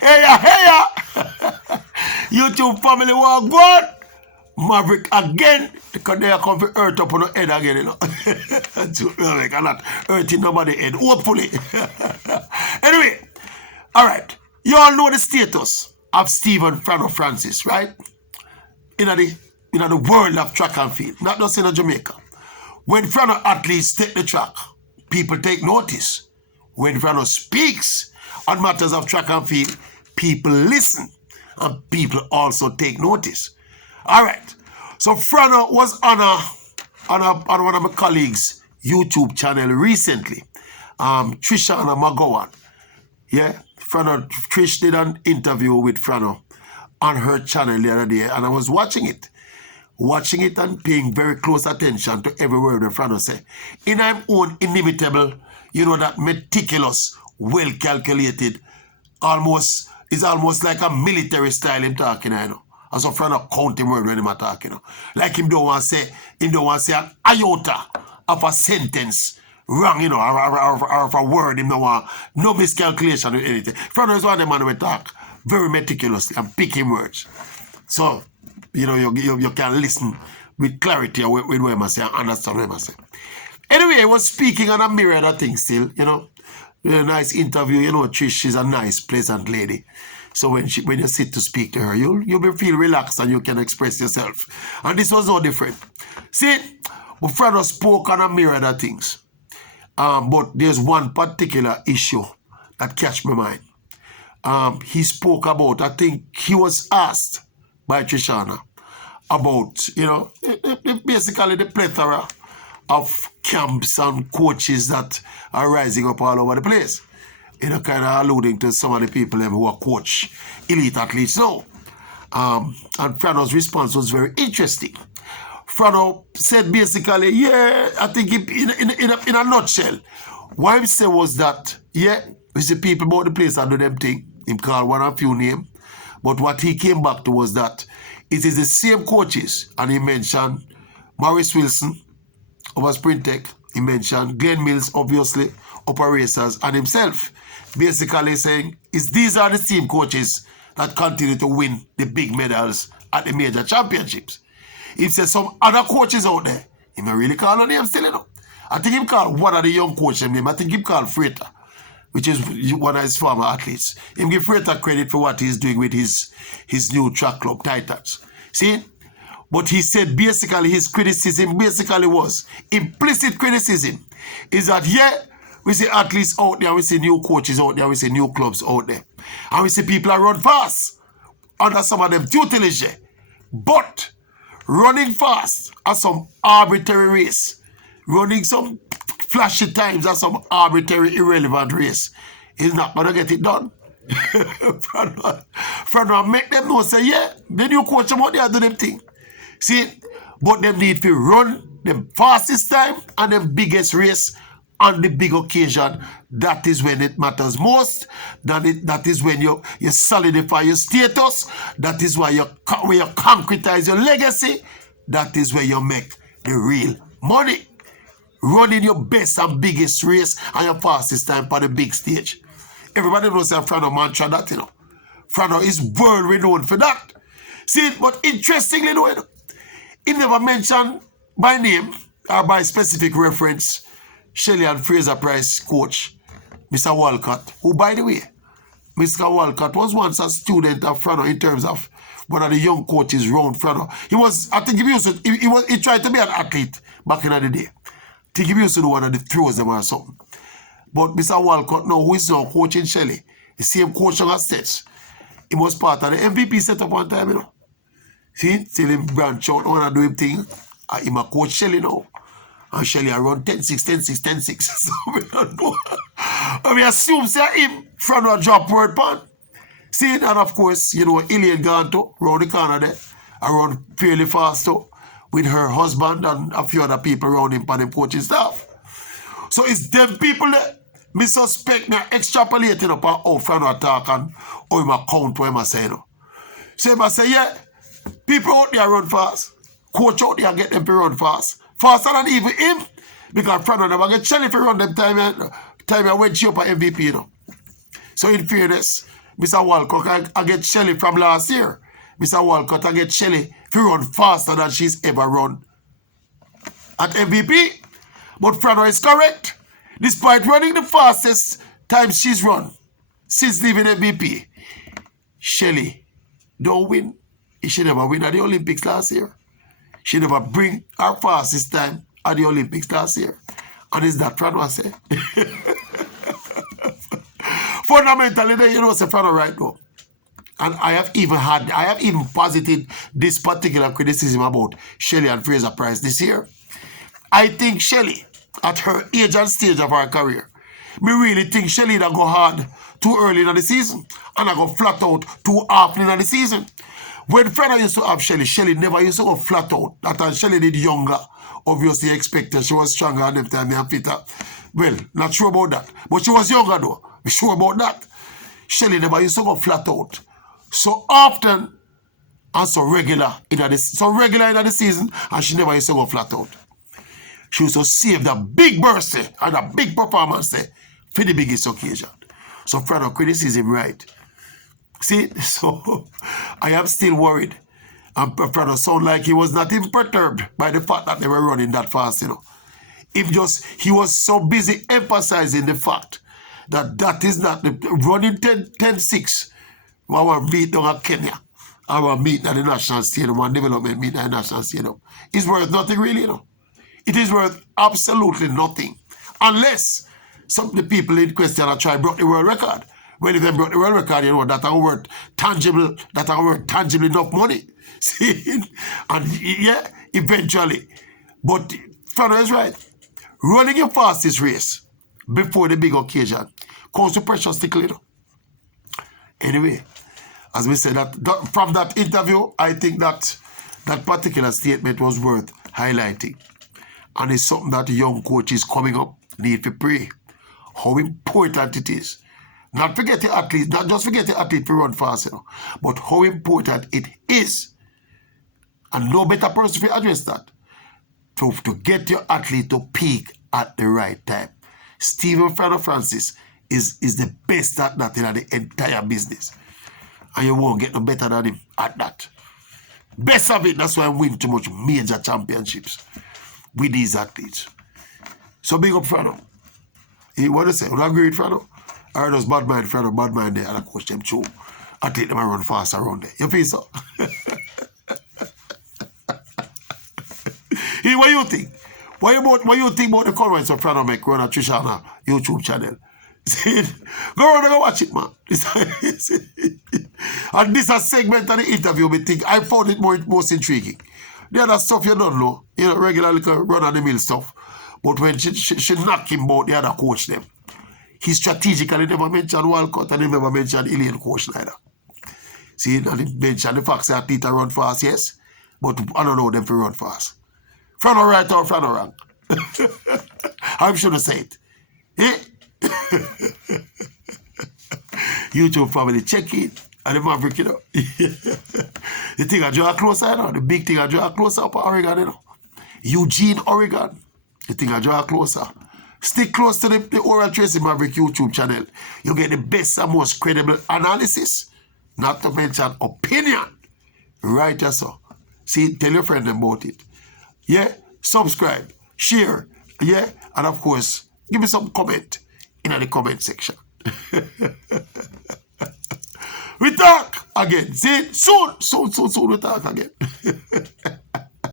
Hey, YouTube family walk good. Maverick again, because they are come to earth up on the head again, you know. I cannot earthing nobody head, hopefully. Anyway, all right. You all know the status of Stephen Franno Francis, right? In the world of track and field, not just in Jamaica. When Franno athletes take the track, people take notice. When Franno speaks on matters of track and field, people listen, and people also take notice. All right. So Franno was on one of my colleagues' YouTube channel recently. Trisha and McGowan. Yeah. Trish did an interview with Franno on her channel the other day, and I was watching it and paying very close attention to every word that Franno said. In our own inimitable, that meticulous, well-calculated, almost like a military style him talking, I know. And so Franno count him word when him talking, like him don't want to say an iota of a sentence wrong, or of a word, him don't want no miscalculation or anything. Franno is one of the man who talk very meticulously and pick him words. So, you can listen with clarity with what I'm saying and understand what I'm saying. Anyway, I was speaking on a mirror that thing still, a nice interview. Trish, she's a nice, pleasant lady. So when you sit to speak to her, you'll feel relaxed and you can express yourself. And this was no different. See, Franno spoke on a myriad of things. But there's one particular issue that catch my mind. He spoke about, I think he was asked by Trishana about, basically the plethora of camps and coaches that are rising up all over the place. Kind of alluding to some of the people who are coach elite athletes now. And Franno's response was very interesting. Franno said basically, I think in a nutshell, what he said was that, we see people about the place and do them thing. He called one of few names. But what he came back to was that it is the same coaches. And he mentioned Maurice Wilson over Sprintec. He mentioned Glenn Mills, obviously, upper racers, and himself. Basically saying, these are the same coaches that continue to win the big medals at the major championships. He said some other coaches out there, he may really call on name still, I think he called one of the young coaches name. I think he called Freighter, which is one of his former athletes. He give Freighter credit for what he's doing with his new track club, Titans. See? But he said basically his criticism basically was, implicit criticism, is that, we see athletes out there, we see new coaches out there, we see new clubs out there. And we see people are run fast under some of them tutelage. But running fast at some arbitrary race, running some flashy times at some arbitrary irrelevant race is not going to get it done. Franno make them know, say, the new coach them out there do them thing. See, but them need to run the fastest time and the biggest race on the big occasion. That is when it matters most. That is when you solidify your status. That is where you concretize your legacy. That is where you make the real money. Running your best and biggest race and your fastest time for the big stage. Everybody knows that Franno mantra that, Franno is world renowned for that. See, but interestingly, he never mentioned by name or by specific reference Shelley and Fraser Price coach, Mr. Walcott, who, by the way, Mr. Walcott was once a student of Franno in terms of one of the young coaches around Franno. He was, I think he tried to be an athlete back in the day. I think he used to do one of the throws them or something. But Mr. Walcott now, who is now coaching Shelley, the same coach on States, he was part of the MVP setup one time, See, till him branch out, want to do him thing. Him a coach Shelley now. And Shelley around 10-6, 10-6, 10-6. So we don't know. And we assume say him from a drop word pan. See, and of course, Ilian gone to around the corner there, around fairly fast too, with her husband and a few other people around him and him coaching staff. So it's them people that me suspect me extrapolating up on how Franno attack and how him account what him say. So if I say, people out there run fast, coach out there get them to run fast. Faster than even him, because Franno never get Shelley for run them time I went you up at MVP, So So in fairness, Mr. Walcott, I get Shelly from last year. Mr. Walcott, I get Shelly to run faster than she's ever run at MVP. But Franno is correct. Despite running the fastest time she's run since leaving MVP, Shelly don't win. She never win at the Olympics last year. She never bring her fastest time at the Olympics last year. And is that Franno say? Fundamentally, you know, say Franno right now. And I have even posited this particular criticism about Shelly and Fraser Price this year. I think Shelly, at her age and stage of her career, me really think Shelly that go hard too early in the season and I go flat out too often in the season. When Franno used to have Shelly, Shelly never used to go flat out. That time Shelly did younger, obviously expected. She was stronger and every time and fitter. Well, not sure about that. But she was younger though. Be sure about that. Shelly never used to go flat out. So often and so regular in the season, and she never used to go flat out. She used to save the big burst and the big performance for the biggest occasion. So Franno criticism right. See, so I am still worried. And Franno sound like he was not even perturbed by the fact that they were running that fast, you know. He was so busy emphasizing the fact that that is not the running 10-6. Our meet down at Kenya. Our meet at the National Stadium, one development meet at the National Stadium. It's worth nothing really, you know. It is worth absolutely nothing. Unless some of the people in question are trying to break the world record. Well, if they broke the world record, you know, that are worth tangible enough money. See? And yeah, eventually. But Franno is right. Running your fastest race before the big occasion causes pressure stickle, you know. Anyway, as we said, that from that interview, I think that that particular statement was worth highlighting. And it's something that young coaches coming up need to pray. How important it is. Not forget the athlete, not just forget the athlete to run fast, you know, but how important it is. And no better person to address that. To get your athlete to peak at the right time. Stephen Franno Francis is the best at that in the entire business. And you won't get no better than him at that. Best of it, that's why I win too much major championships with these athletes. So big up Franno. What do you say? Would you agree with Franno? Or does bad mind Franno, bad mind there, and I coach them too. I take them and run fast around there. You feel so? What you think? What you think about the comments of Franno make run a Trishana YouTube channel? See it? Go around and go watch it, man. And this is a segment of the interview, I found it most intriguing. The other stuff you don't know, you know, regular little run-of-the-mill stuff. But when she knock him about the other coach them, he strategically never mentioned Walcott and he never mentioned Elaine coach neither. See, and he mentioned the fact that Peter run fast, yes, but I don't know them to run fast. Franno right or Franno wrong? I'm sure to say it. Eh? YouTube family, check it. And the Maverick, you know. The thing I draw closer, you know. The big thing I draw closer up Oregon, you know. Eugene, Oregon. The thing I draw closer. Stick close to the Oral Tracy Maverick YouTube channel. You get the best and most credible analysis. Not to mention opinion. Right, so. See, tell your friend about it. Yeah, subscribe, share, yeah, and of course, give me some comment in the comment section. We talk again. See, soon we talk again.